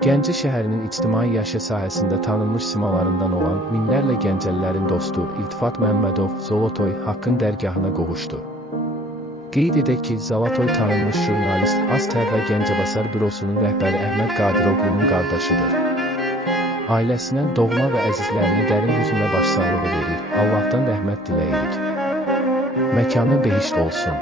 Gəncə şəhərinin ictimai yaşı sahəsində tanınmış simalarından olan minlərlə Gəncəlilərin dostu İltifat Məmmədov Zolotoy Haqqın dərgahına qovuşdu. Qeyd edək ki, Zolotoy tanınmış jurnalist ASTV və Gəncəbasar bürosunun rəhbəri Əhməd Qadiroğlu'nun qardaşıdır. Ailəsinə, doğma və əzizlərinə dərin hüznlə başsağlığı verir, Allahdan rəhmət diləyirik. Məkanı behişt olsun.